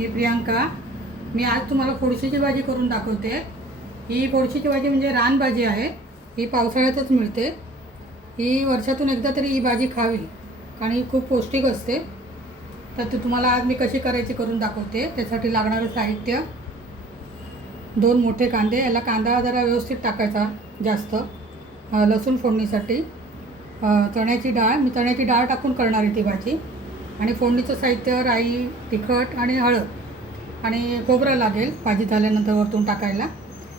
मी प्रियांका. मी आज तुम्हाला फोडशीची भाजी करून दाखवते. ही फोडशीची भाजी म्हणजे रानभाजी आहे. ही पावसाळ्यातच मिळते. ही वर्षातून एकदा तरी ही भाजी खावी, कारण ही खूप पौष्टिक असते. तर तुम्हाला आज मी कशी करायची करून दाखवते. त्यासाठी लागणारं साहित्य: 2 मोठे कांदे. याला कांदा जरा व्यवस्थित टाकायचा जास्त. लसूण फोडणीसाठी. चण्याची डाळ. मी चण्याची डाळ टाकून करणार आहे ती भाजी. आणि फोडणीचं साहित्य: राई, तिखट आणि हळद आणि खोबरं लागेल भाजी झाल्यानंतर वरतून टाकायला.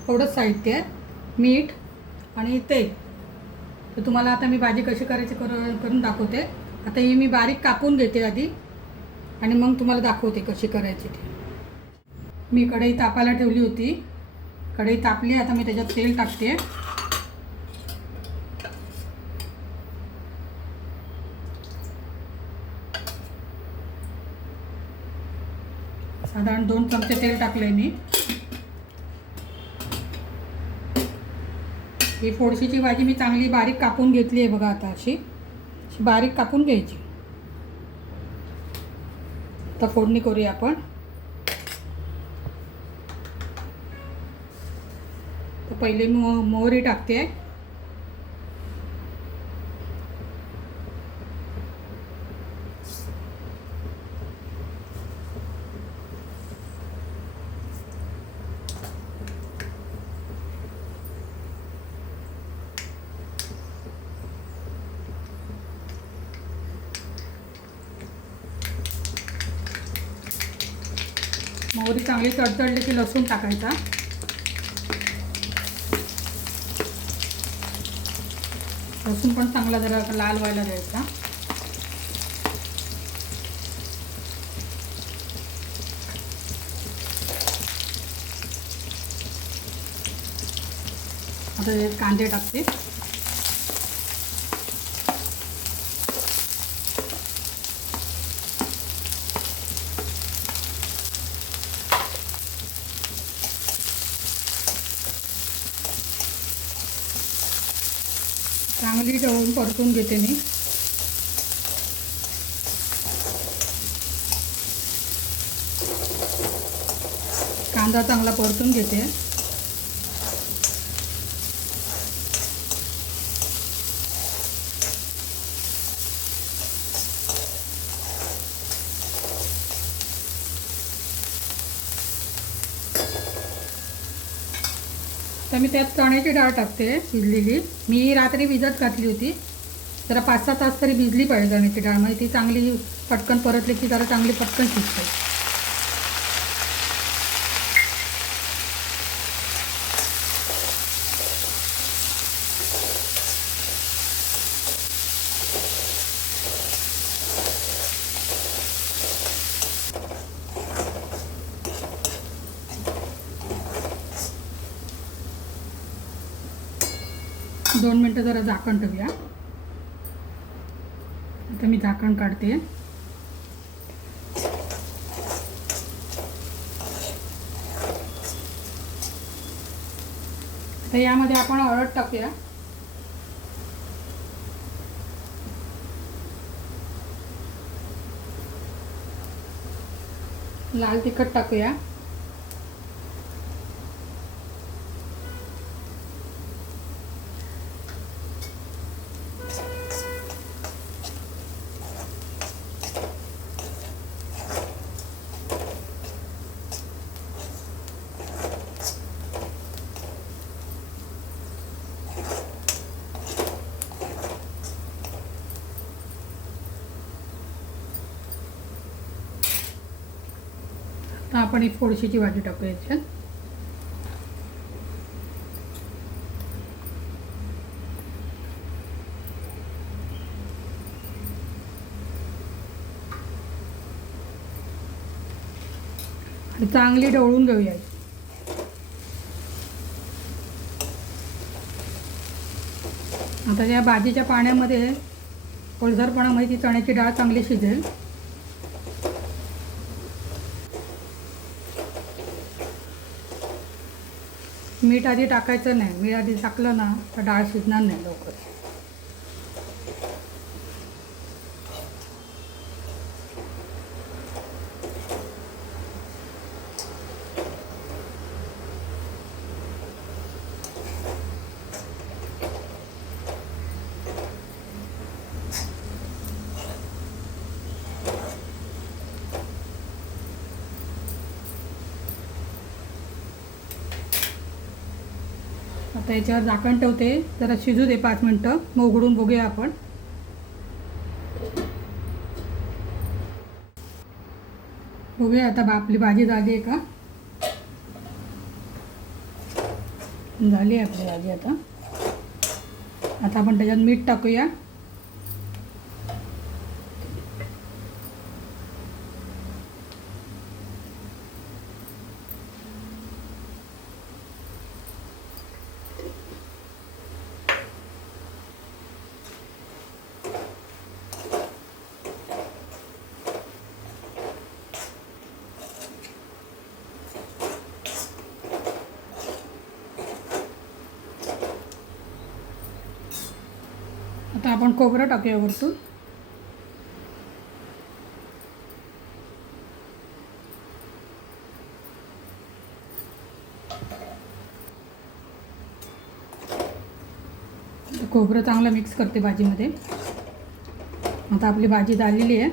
एवढंच साहित्य आहे. मीठ आणि तेल. तर तुम्हाला आता मी भाजी कशी करायची करून दाखवते. आता ही मी बारीक कापून घेते आधी आणि मग तुम्हाला दाखवते कशी करायची ती. मी कढई तापायला ठेवली होती. कढई तापली. आता मी त्याच्यात तेल टाकते. साधारण 2 चमचे तेल टाकले मी. ही फोडशीची भाजी मी चांगली बारीक कापून घेतली आहे बघा. आता अशी बारीक कापून घ्यायची. आता फोडणी करूया आपण. तर पहिले मोहरी टाकते. मोहरी चांगली तडतडली की लसूण टाकायचा. लसूण पण चांगला जरा लाल व्हायला द्यायचा. आता हे कांदे टाकते. चांगली ढवळून परतून घेते मी. कांदा चांगला परतून घेते. तर मी त्यात चण्याची डाळ टाकते शिजलेली. मी रात्री भिजत घातली होती. जरा 5-6 तास तरी भिजली पाहिजे चण्याची डाळ. म्हणजे ती चांगली पटकन परतली की जरा चांगली पटकन शिजते. दोन मिनटं जरा झाकण ठेवूया. आता मी झाकण काढते. तर यामध्ये आपण हळद टाकूया. लाल तिखट टाकूया. तर आपण एक फोडशीची भाजी टाकूया याच्यात. आणि चांगली ढवळून घेऊया. आता या भाजीच्या पाण्यामध्ये ओलसरपणामध्ये ती चण्याची डाळ चांगली शिजेल. मीठ आधी टाकायचं नाही. मीठ आधी टाकलं ना तर डाळ शिजणार नाही लवकर. आता याच्यावर झाकण ठेवते, जरा शिजू दे 5 मिनटं, मग उघडून बघूया आपण. बघूया आता आपली भाजी झाली आहे का. झाली आहे आपली भाजी. आता आपण त्याच्यात मीठ टाकूया. आता आपण खोबरं टाकूया वरतून. खोबरं चांगलं मिक्स करते भाजीमध्ये. आता आपली भाजी झालेली आहे.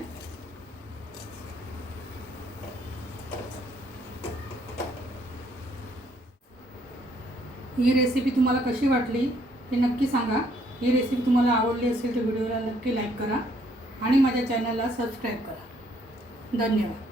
ही रेसिपी तुम्हाला कशी वाटली हे नक्की सांगा. ही रेसिपी तुम्हाला आवडली असेल तर व्हिडिओला नक्की लाईक करा आणि माझ्या चॅनलला सबस्क्राईब करा. धन्यवाद.